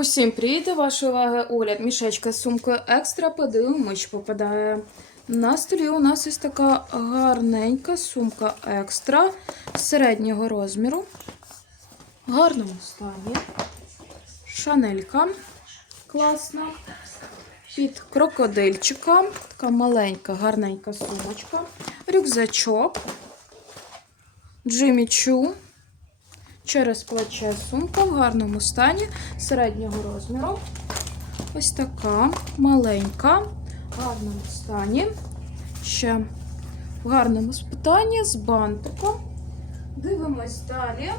Усім привіт! До вашої уваги огляд мішечка з сумкою екстра. Що попадає. На столі у нас ось така гарненька сумка екстра середнього розміру. В гарному стані. Шанелька класна. Під крокодильчика. Така маленька, гарненька сумочка. Рюкзачок. Джиммі Чу. Через плече сумка в гарному стані середнього розміру. Ось така маленька, в гарному стані. Ще в гарному стані з бантиком. Дивимось далі.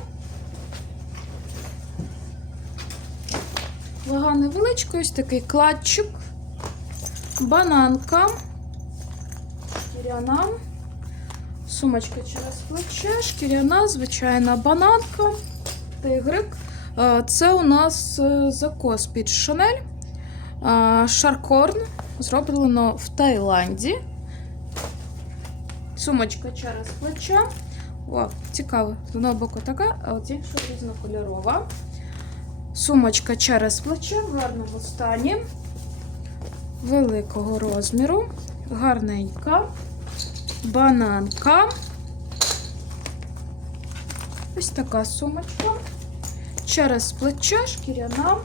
Вага невеличка, ось такий кладчик, бананка, шкіряна. Сумочка через плече, шкіряна, звичайна бананка, тигрик. Е, Це у нас е, закос під Шанель. Е, Шаркорн зроблено в Таїланді. Сумочка через плече. О, цікаво. З одного боку така, а от інша різнокольорова. Сумочка через плече в гарному стані, великого розміру, гарненька бананка. Ось така сумочка. Через плече шкіряна.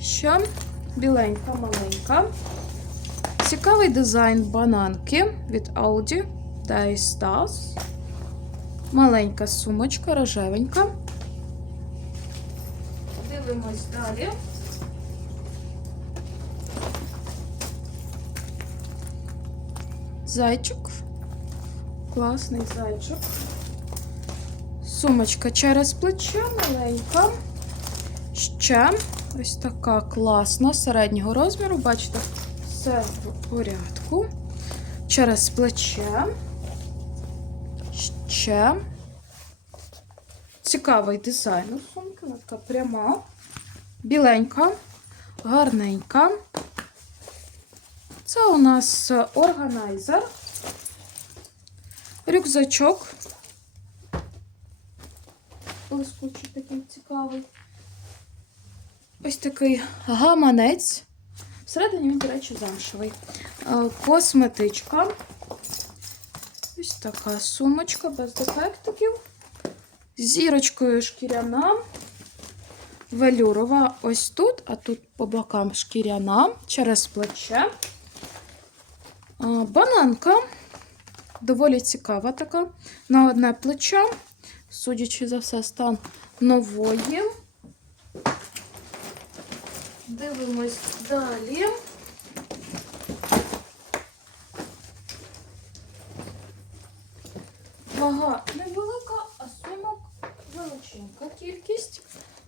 Ще біленька, маленька. Цікавий дизайн бананки від Audi Daistas. Маленька сумочка, рожевенька. Дивимось далі. Зайчик. Класний зайчик. Сумочка через плече маленька. Ще ось така класна середнього розміру. Бачите, все в порядку. Через плече. Ще. Цікавий дизайн у сумки. Така пряма, біленька, гарненька. Це у нас органайзер, рюкзачок. Блискучий такий цікавий. Ось такий гаманець. Всередині він, до речі, замшевий. Е, Косметичка. Ось така сумочка без дефектиків. Зірочкою шкіряна. Велюрова ось тут, а тут по бокам шкіряна через плече. Бананка. Доволі цікава така. На одне плече, судячи за все, стан нової. Дивимось далі. Вага невелика, а сумок величенька кількість.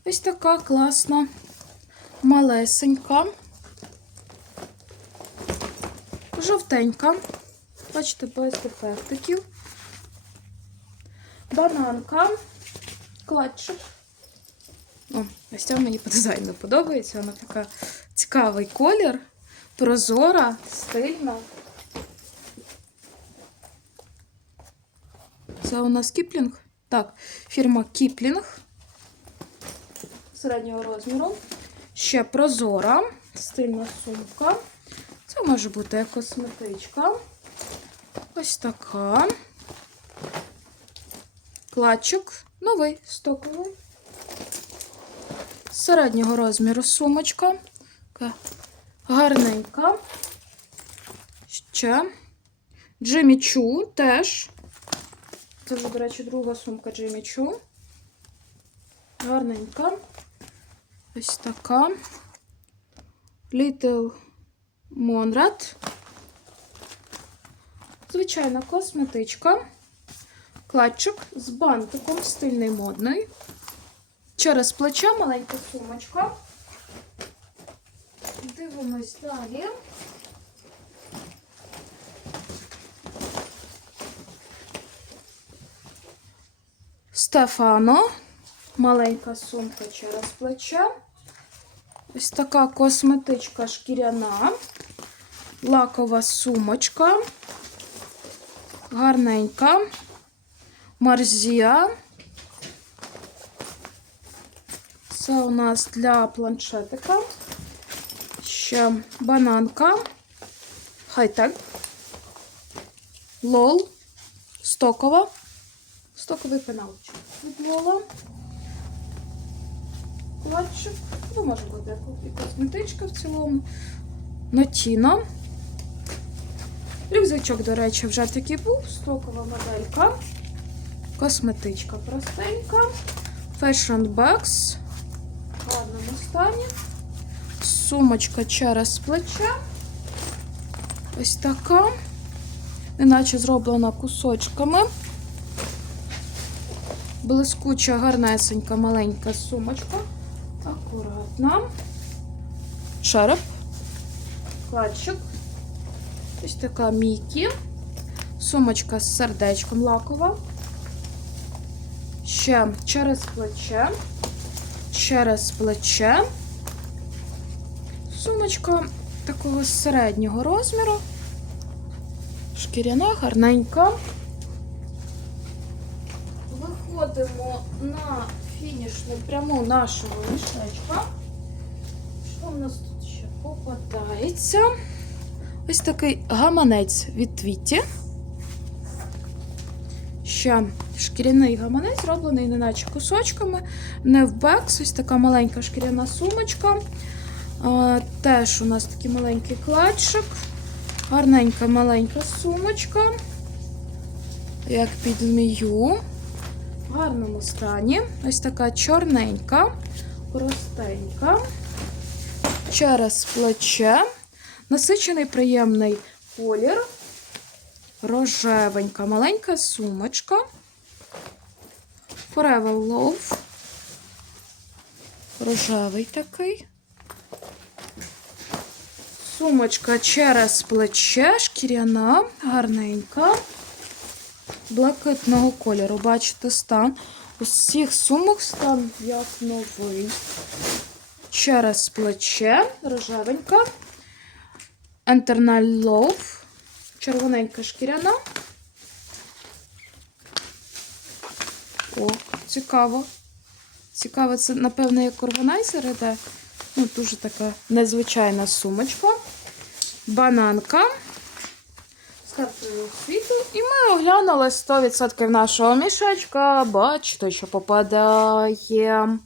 Ось така класна, малесенька, жовтенька. Бачите, без дефектиків. Бананка, кладчик. О, ось ця мені по дизайну подобається. Вона така цікавий колір, прозора, стильна. Це у нас Кіплінг. Так, фірма Кіплінг середнього розміру. Ще прозора, стильна сумка. Це може бути косметичка. Ось така. Кладчик новий, стоковий. Середнього розміру сумочка. Така гарненька. Ще. Джиммі Чу теж. Це вже, до речі, друга сумка Джиммі Чу. Гарненька. Ось така. Little Monrad. Звичайна косметичка. Кладчик з бантиком, стильний модний. Через плече маленька сумочка. Дивимось далі. Стефано. Маленька сумка через плече. Ось така косметичка шкіряна, лакова сумочка, гарненька, марзія. Це у нас для планшетика. Ще бананка. Хай-тек. Лол. Стокова. Стоковий пеналчик. Від Лола. Кладчик. Ну, може бути і косметичка в цілому. Нотіно. Рюкзачок, до речі, вже такий був. Стокова моделька. Косметичка простенька. Fashion Bags. В гарному стані. Сумочка через плече. Ось така. Іначе зроблена кусочками. Блискуча, гарнесенька, маленька сумочка. Акуратна. Череп. Кладчик. Ось така Мікі. Сумочка з сердечком лакова. Ще через плече. Через плече. Сумочка такого середнього розміру. Шкіряна, гарненька. Виходимо на фінішну пряму нашого мішечка. Що в нас тут ще попадається? Ось такий гаманець від Твіті. Ще шкіряний гаманець, зроблений неначе кусочками. Не в бекс, ось така маленька шкіряна сумочка. Теж у нас такий маленький кладчик. Гарненька маленька сумочка. Як під змію. В гарному стані. Ось така чорненька, простенька. Через плече. Насичений приємний колір. Рожевенька, маленька сумочка. Forever Love. Рожевий такий. Сумочка через плече, шкіряна, гарненька, блакитного кольору. Бачите, стан. Усіх сумок стан як новий. Через плече, рожевенька. Internal Love. Червоненька шкіряна. О, цікаво. Цікаво, це, напевно, як органайзер іде. Ну, дуже така незвичайна сумочка. Бананка. Картою світу. І ми оглянули 100% нашого мішечка. Бачите, що попадає.